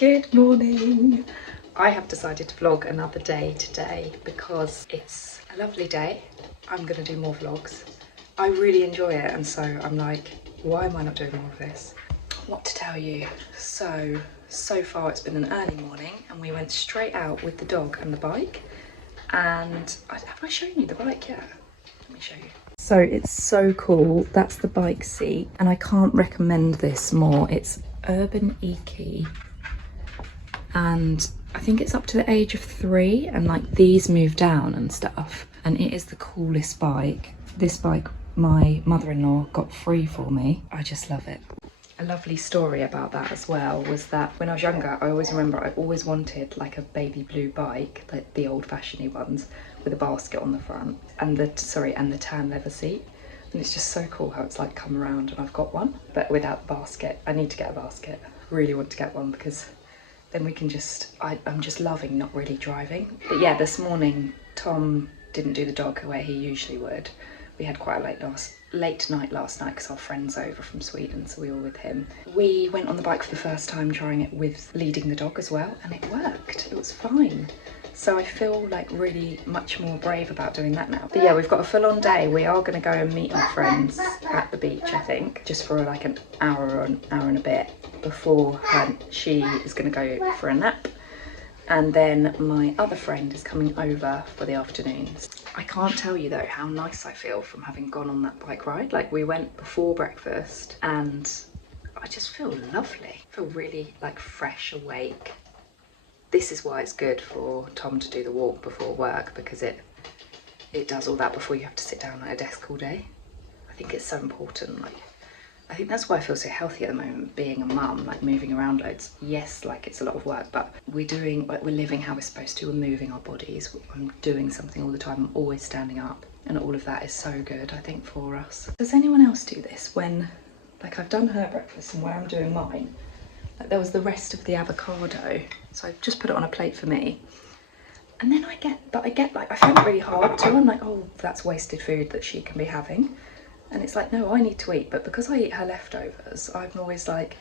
Good morning. I have decided to vlog another day today because it's a lovely day. I'm going to do more vlogs. I really enjoy it, and so I'm like, why am I not doing more of this? What to tell you? So far it's been an early morning and we went straight out with the dog and the bike. And have I shown you the bike yet? Let me show you. So it's so cool. That's the bike seat, and I can't recommend this more. It's Urban Eiki, and I think it's up to the age of 3, and like these move down and stuff, and it is the coolest bike. This bike my mother-in-law got free for me. I just love it. A lovely story about that as well was that when I was younger, I always remember I always wanted like a baby blue bike, like the old-fashioned ones with a basket on the front and the tan leather seat. And it's just so cool how it's like come around and I've got one, but without the basket. I need to get a basket. I really want to get one because then we can just, I'm just loving not really driving. But yeah, this morning Tom didn't do the dog the way he usually would. We had quite a late night last night because our friend's over from Sweden, so we were with him. We went on the bike for the first time, trying it with leading the dog as well, and it worked. It was fine. So I feel like really much more brave about doing that now. But yeah, we've got a full-on day. We are going to go and meet our friends at the beach, I think, just for like an hour or an hour and a bit before she is going to go for a nap. And then my other friend is coming over for the afternoons. I can't tell you though how nice I feel from having gone on that bike ride. Like, we went before breakfast and I just feel lovely. I feel really like fresh, awake. This is why it's good for Tom to do the walk before work, because it does all that before you have to sit down at a desk all day. I think it's so important. Like, I think that's why I feel so healthy at the moment, being a mum, like moving around loads. Yes, like it's a lot of work, but we're living how we're supposed to. We're moving our bodies. I'm doing something all the time. I'm always standing up, and all of that is so good, I think, for us. Does anyone else do this when, like, I've done her breakfast and where I'm doing mine? Like, there was the rest of the avocado, so I just put it on a plate for me. And then I find it really hard too. I'm like, oh, that's wasted food that she can be having. And it's like, no, I need to eat. But because I eat her leftovers, I'm always like,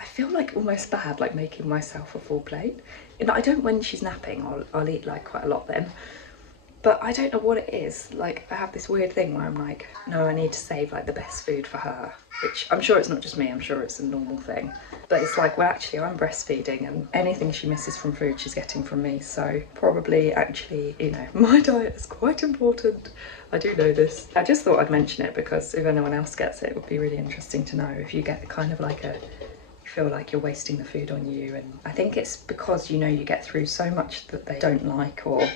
I feel like almost bad, like making myself a full plate. And I don't when she's napping, I'll eat like quite a lot then. But I don't know what it is. Like, I have this weird thing where I'm like, no, I need to save like the best food for her, which I'm sure it's not just me, I'm sure it's a normal thing. But it's like, well, actually I'm breastfeeding and anything she misses from food she's getting from me. So probably actually, you know, my diet is quite important. I do know this. I just thought I'd mention it because if anyone else gets it, it would be really interesting to know if you get kind of like you feel like you're wasting the food on you. And I think it's because, you know, you get through so much that they don't like, or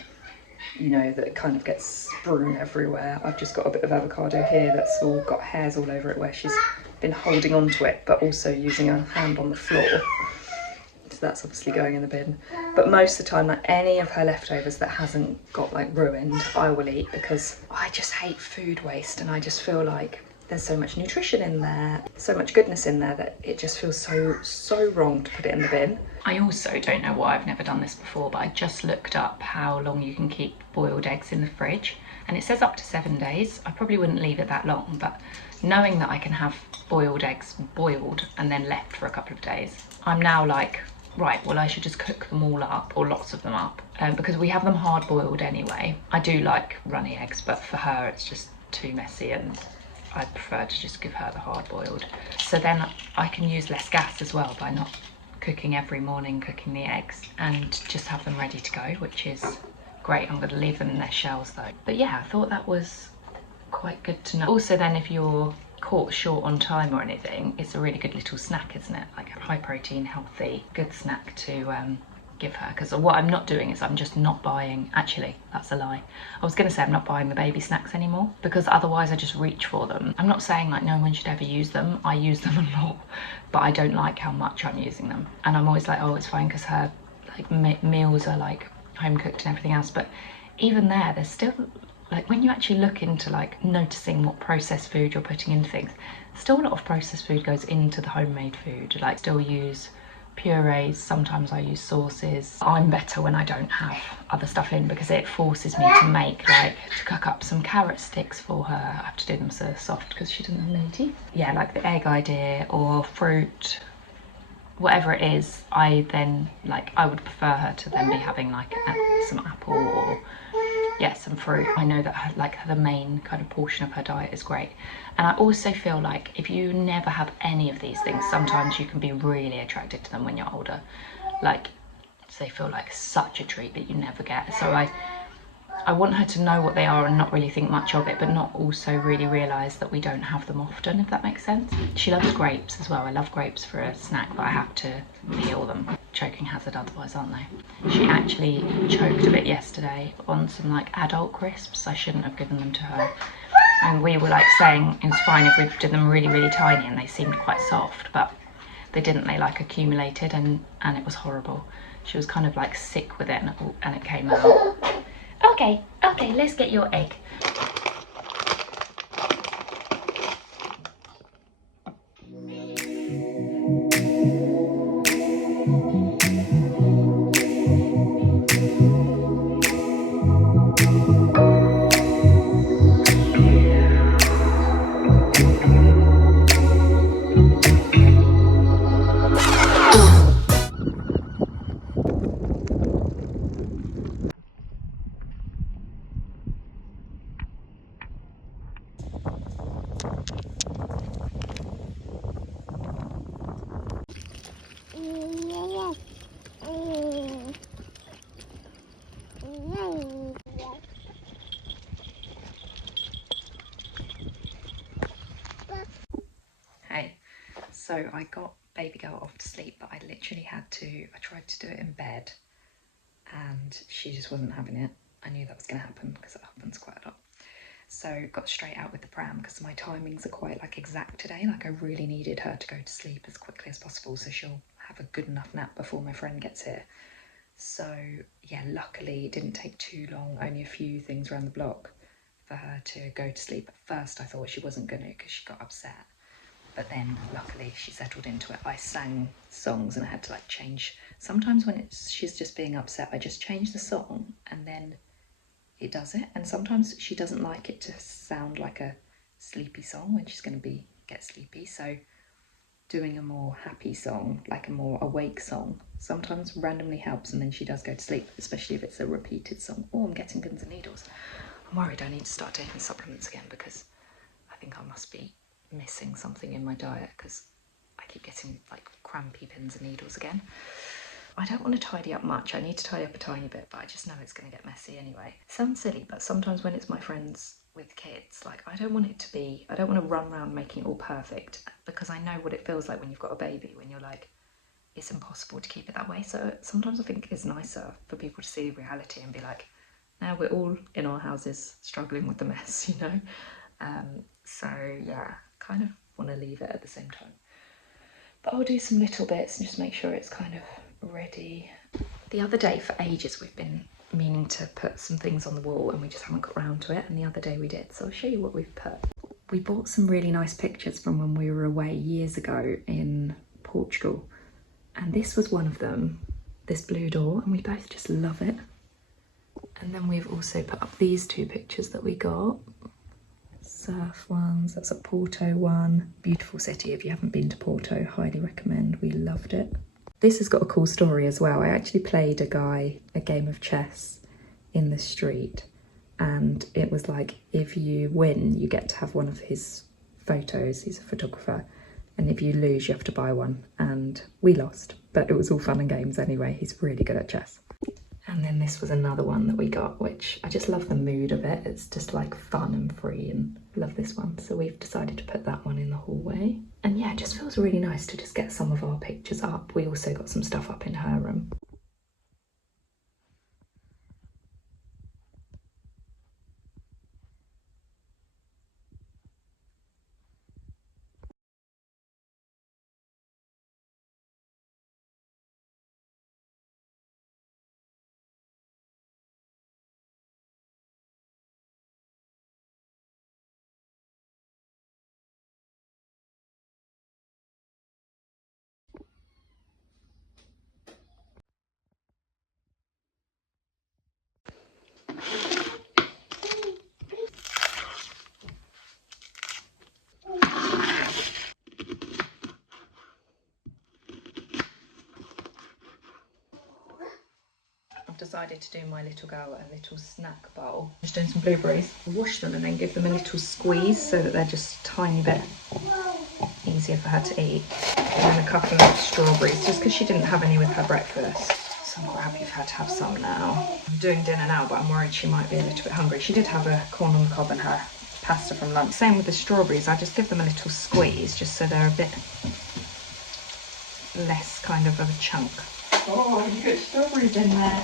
you know, that it kind of gets strewn everywhere. I've just got a bit of avocado here that's all got hairs all over it where she's been holding on to it but also using her hand on the floor. So that's obviously going in the bin. But most of the time, like any of her leftovers that hasn't got like ruined, I will eat, because I just hate food waste, and I just feel like there's so much nutrition in there, so much goodness in there, that it just feels so wrong to put it in the bin. I also don't know why I've never done this before, but I just looked up how long you can keep boiled eggs in the fridge, and it says up to 7 days. I probably wouldn't leave it that long, but knowing that I can have boiled eggs boiled and then left for a couple of days, I'm now like, right, well, I should just cook them all up, or lots of them up, because we have them hard boiled anyway. I do like runny eggs, but for her it's just too messy, and I prefer to just give her the hard boiled. So then I can use less gas as well by not cooking every morning, cooking the eggs, and just have them ready to go, which is great. I'm going to leave them in their shells though. But yeah, I thought that was quite good to know. Also then, if you're caught short on time or anything, it's a really good little snack, isn't it? Like a high protein, healthy, good snack to give her. Because what I'm not doing is I'm just not buying, actually that's a lie, I was going to say I'm not buying the baby snacks anymore, because otherwise I just reach for them. I'm not saying like no one should ever use them, I use them a lot, but I don't like how much I'm using them, and I'm always like, oh, it's fine because her like meals are like home cooked and everything else. But even there's still, like, when you actually look into like noticing what processed food you're putting into things, still a lot of processed food goes into the homemade food. Like, still use purees, sometimes I use sauces. I'm better when I don't have other stuff in, because it forces me to make, like, to cook up some carrot sticks for her. I have to do them so soft because she doesn't have many teeth. Yeah, like the egg idea, or fruit. whatever it is, I then, like, I would prefer her to then be having like some apple or yeah, some fruit. I know that her, like, the main kind of portion of her diet is great. And I also feel like if you never have any of these things, sometimes you can be really attracted to them when you're older. Like, they feel like such a treat that you never get. So I want her to know what they are and not really think much of it, but not also really realise that we don't have them often, if that makes sense. She loves grapes as well. I love grapes for a snack, but I have to peel them. Choking hazard otherwise, aren't they? She actually choked a bit yesterday on some like adult crisps. I shouldn't have given them to her. And we were like saying it was fine if we did them really, really tiny and they seemed quite soft, but they didn't. They like accumulated and it was horrible. She was kind of like sick with it and it came out. Okay, let's get your egg. Hey, so I got baby girl off to sleep, but I literally had to, I tried to do it in bed and she just wasn't having it. I knew that was going to happen because it happens quite a lot. So got straight out with the pram because my timings are quite like exact today. Like I really needed her to go to sleep as quickly as possible so she'll have a good enough nap before my friend gets here. So yeah, luckily it didn't take too long, only a few things around the block for her to go to sleep. At first I thought she wasn't going to because she got upset. But then luckily she settled into it. I sang songs and I had to like change. Sometimes when she's just being upset, I just change the song and then it does it. And sometimes she doesn't like it to sound like a sleepy song when she's going to get sleepy. So doing a more happy song, like a more awake song, sometimes randomly helps and then she does go to sleep, especially if it's a repeated song. Oh, I'm getting pins and needles. I'm worried I need to start taking supplements again because I think I must be missing something in my diet because I keep getting like crampy pins and needles again. I don't want to tidy up much. I need to tidy up a tiny bit, but I just know it's going to get messy anyway. Sounds silly, but sometimes when it's my friends with kids, like I don't want to run around making it all perfect because I know what it feels like when you've got a baby, when you're like, it's impossible to keep it that way. So sometimes I think it's nicer for people to see reality and be like, now we're all in our houses struggling with the mess, you know? So yeah, kind of want to leave it at the same time. But I'll do some little bits and just make sure it's kind of ready. The other day, for ages, we've been meaning to put some things on the wall and we just haven't got around to it, and the other day we did. So I'll show you what we've put. We bought some really nice pictures from when we were away years ago in Portugal, and this was one of them, this blue door, and we both just love it. And then we've also put up these two pictures that we got. Surf ones, that's a Porto one. Beautiful city. If you haven't been to Porto, highly recommend. We loved it. This has got a cool story as well. I actually played a guy a game of chess in the street, and it was like, if you win, you get to have one of his photos. He's a photographer. And if you lose, you have to buy one. And we lost, but it was all fun and games anyway. He's really good at chess. And then this was another one that we got, which I just love the mood of it. It's just like fun and free, and love this one. So we've decided to put that one in the hallway. And yeah, it just feels really nice to just get some of our pictures up. We also got some stuff up in her room. I've decided to do my little girl a little snack bowl. Just doing some blueberries. Wash them and then give them a little squeeze so that they're just a tiny bit easier for her to eat. And then a couple of strawberries, just because she didn't have any with her breakfast. So I'm quite happy for her to have some now. I'm doing dinner now, but I'm worried she might be a little bit hungry. She did have a corn on the cob and her pasta from lunch. Same with the strawberries, I just give them a little squeeze just so they're a bit less kind of a chunk. Oh, you got strawberries in there.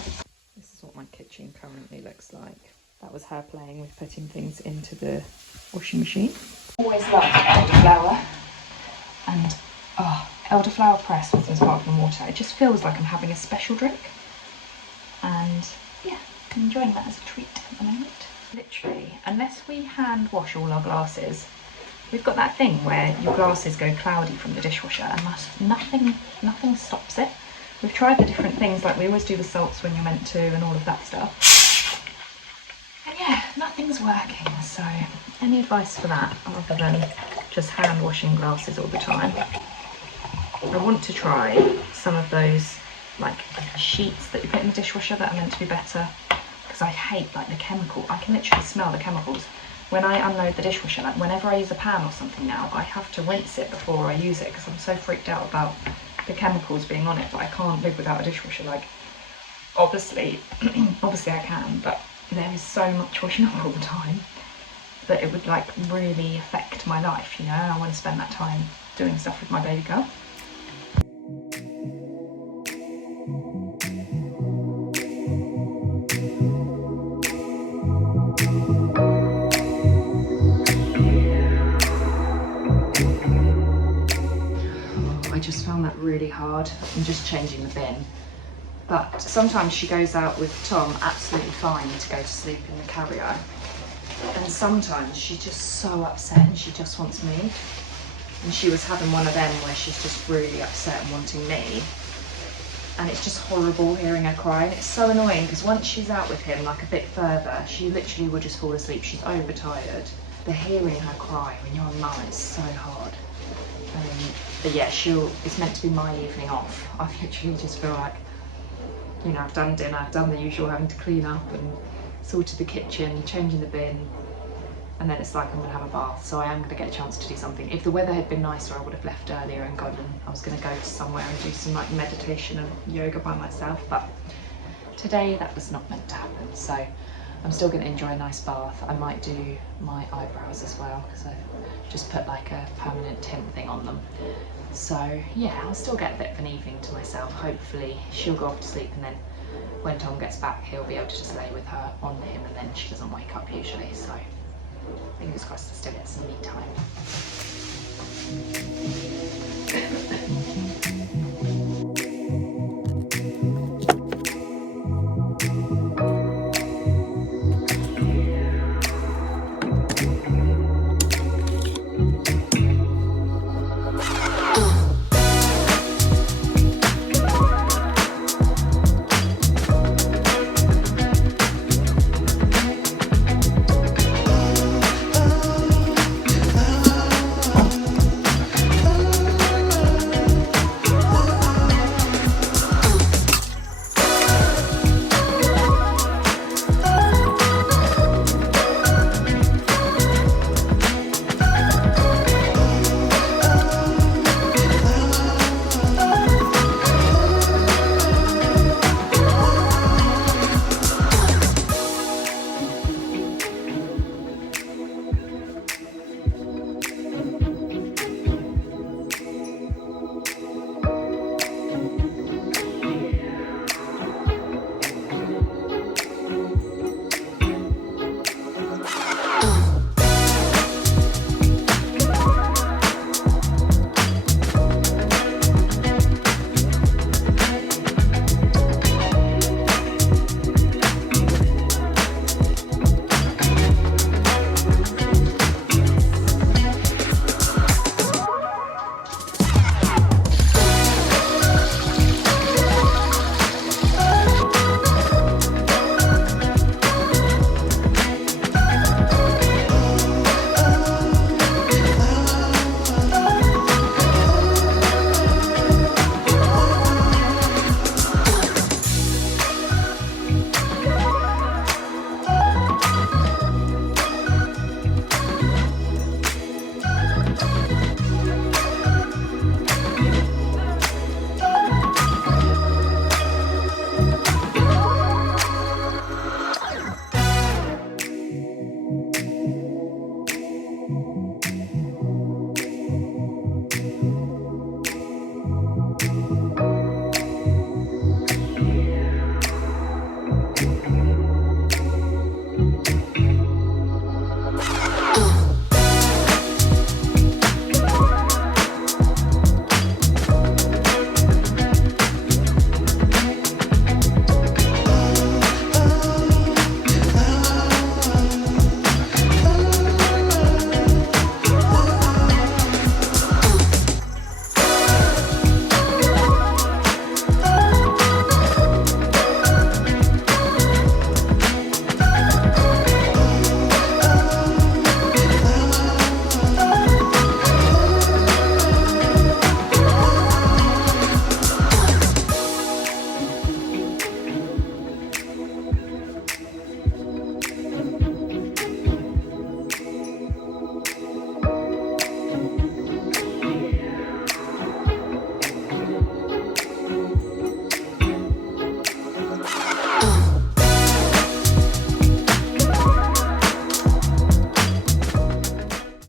This is what my kitchen currently looks like. That was her playing with putting things into the washing machine. Always loved elderflower, and elderflower pressed with some sparkling water. It just feels like I'm having a special drink, and yeah, I'm enjoying that as a treat at the moment. Literally, unless we hand wash all our glasses, we've got that thing where your glasses go cloudy from the dishwasher and nothing stops it. We've tried the different things, like we always do the salts when you're meant to and all of that stuff. And yeah, nothing's working. So any advice for that other than just hand washing glasses all the time? I want to try some of those like sheets that you put in the dishwasher that are meant to be better, because I hate like the chemical. I can literally smell the chemicals. When I unload the dishwasher, like whenever I use a pan or something now, I have to rinse it before I use it because I'm so freaked out about the chemicals being on it, but I can't live without a dishwasher. Like, obviously I can, but there is so much washing up all the time that it would like really affect my life, you know, and I want to spend that time doing stuff with my baby girl. I just found that really hard. I'm just changing the bin. But sometimes she goes out with Tom absolutely fine to go to sleep in the carrier. And sometimes she's just so upset and she just wants me. And she was having one of them where she's just really upset and wanting me. And it's just horrible hearing her cry. And it's so annoying because once she's out with him like a bit further, she literally will just fall asleep. She's overtired. But hearing her cry when you're a mum, it's so hard. But yeah, it's meant to be my evening off. I literally just feel like, you know, I've done dinner, I've done the usual having to clean up and sorted the kitchen, changing the bin, and then it's like I'm gonna have a bath, so I am gonna get a chance to do something. If the weather had been nicer, I would have left earlier and gone, and I was gonna go to somewhere and do some like meditation and yoga by myself, but today that was not meant to happen, so I'm still gonna enjoy a nice bath. I might do my eyebrows as well, because I've just put like a permanent tint thing on them. So yeah, I'll still get a bit of an evening to myself. Hopefully she'll go off to sleep, and then when Tom gets back, he'll be able to just lay with her on him, and then she doesn't wake up usually. So fingers crossed I still get some me time.